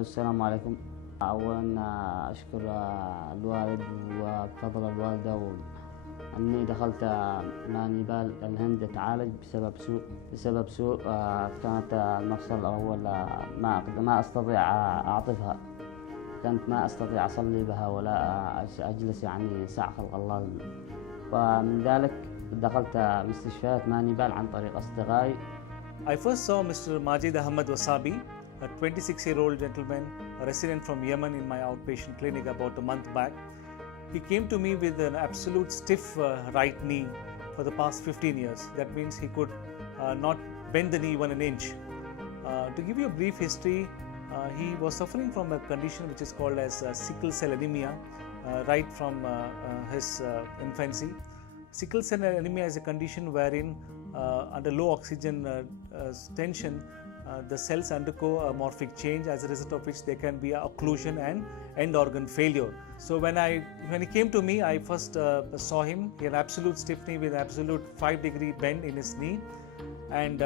السلام عليكم. أولا أشكر الوالد وبفضل الوالدة أني دخلت مانيبال الهند أتعالج بسبب سوء كانت المفصل الأول ما أستطيع أعطفها، كنت ما أستطيع أصلي بها ولا أجلس يعني ساعة خلق الله، ومن ذلك دخلت مستشفيات مانيبال عن طريق أصدقائي. I first saw Mr. Majid Ahmed Wasabi, a 26-year-old gentleman, a resident from Yemen, in my outpatient clinic about a month back. He came to me with an absolute stiff right knee for the past 15 years. That means he could not bend the knee even an inch. To give you a brief history, he was suffering from a condition which is called as sickle cell anemia right from his infancy. Sickle cell anemia is a condition wherein under low oxygen tension, the cells undergo a morphic change, as a result of which there can be occlusion and end organ failure. So when he came to me, I first saw him. He had absolute stiff knee with absolute 5-degree bend in his knee, and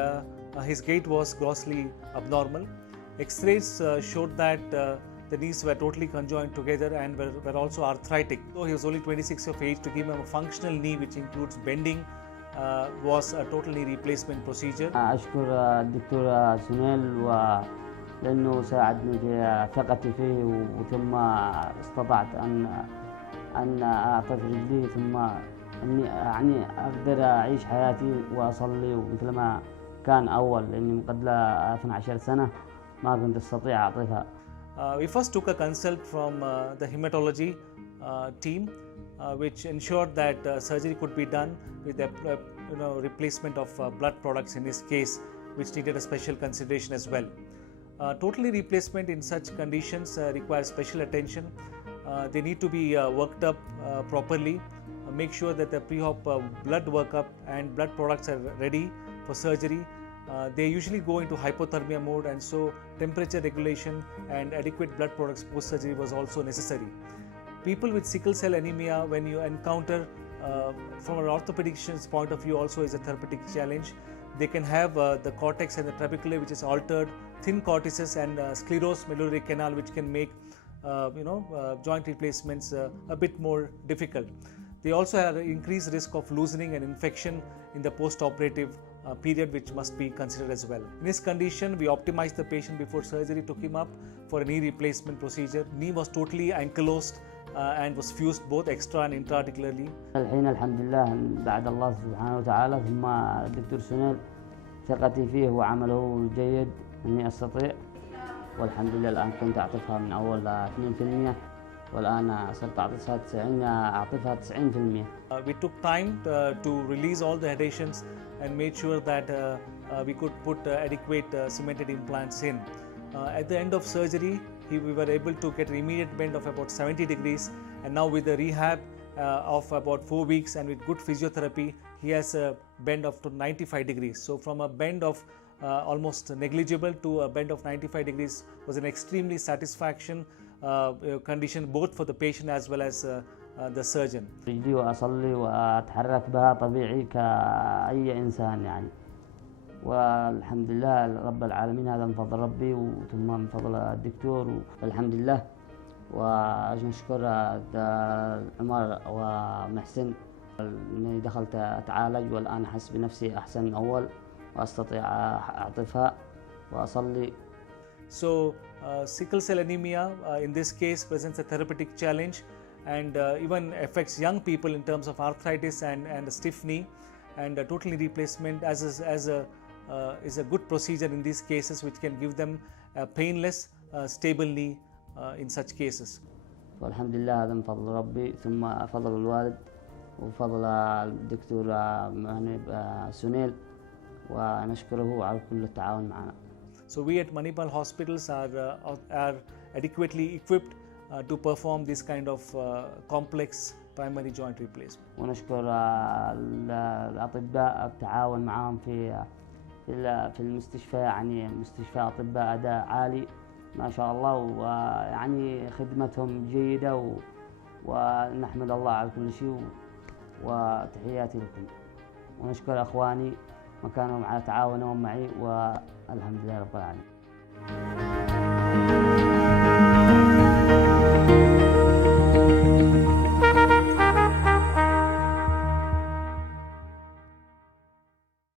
his gait was grossly abnormal. X-rays showed that the knees were totally conjoined together and were also arthritic. Though he was only 26 of age, to give him a functional knee which includes bending was a total knee replacement procedure. أشكر الدكتور سنيل لأنه ساعدني في ثقتي فيه، وثم استطعت أن أعطف رجلي، ثم أني يعني أقدر أعيش حياتي وأصلي مثل ما كان أول، لأني قبل 12 سنة ما كنت أستطيع أعطفها. We first took a consult from the hematology team, which ensured that surgery could be done with the replacement of blood products in his case, which needed a special consideration as well. Totally replacement in such conditions requires special attention. They need to be worked up properly. Make sure that the pre-op blood workup and blood products are ready for surgery. They usually go into hypothermia mode, and so temperature regulation and adequate blood products post-surgery was also necessary. People with sickle cell anemia, when you encounter from an orthopedician's point of view, also is a therapeutic challenge. They can have the cortex and the trabeculae which is altered, thin cortices and sclerosed medullary canal, which can make joint replacements a bit more difficult. They also have an increased risk of loosening and infection in the post-operative period, which must be considered as well. In this condition, we optimized the patient before surgery, took him up for a knee replacement procedure. Knee was totally ankylosed and was fused both extra and intra-articularly. الحين الحمد لله بعد الله سبحانه وتعالى، ثم الدكتور سنيل ثقتي فيه وعمله جيد أني أستطيع، والحمد لله الآن كنت أعطفها من أول 2%، والآن صرت أعطفها 90%. We took time to release all the adhesions and made sure that we could put adequate cemented implants in. At the end of surgery, we were able to get an immediate bend of about 70 degrees, and now with the rehab of about 4 weeks and with good physiotherapy, he has a bend of 95 degrees. So from a bend of almost negligible to a bend of 95 degrees was an extremely satisfaction condition both for the patient as well as the surgeon. رجلي وأصلي وأتحرك بها طبيعي كأي إنسان يعني، والحمد لله رب العالمين، هذا من فضل ربي وثم من فضل الدكتور، والحمد لله. ونشكر عمر ومحسن اني دخلت اتعالج، والان احس بنفسي احسن من اول واستطيع اعطفها واصلي. So sickle cell anemia in this case presents a therapeutic challenge and even affects young people in terms of arthritis and a stiff knee, and a total knee replacement is a good procedure in these cases, which can give them a painless stable knee in such cases. والحمد لله هذا من فضل ربي ثم فضل الوالد وفضل الدكتور سنيل، ونشكره على كل التعاون معنا. So we at Manipal hospitals are adequately equipped to perform this kind of complex primary joint replacement. ونشكر الأطباء التعاون معهم في المستشفى، يعني مستشفى أطباء أداء عالي ما شاء الله، ويعني خدمتهم جيدة، ونحمد الله على كل شيء، وتحياتي لكم. ونشكر أخواني مكانهم على تعاونهم معي، والحمد لله رب العالمين.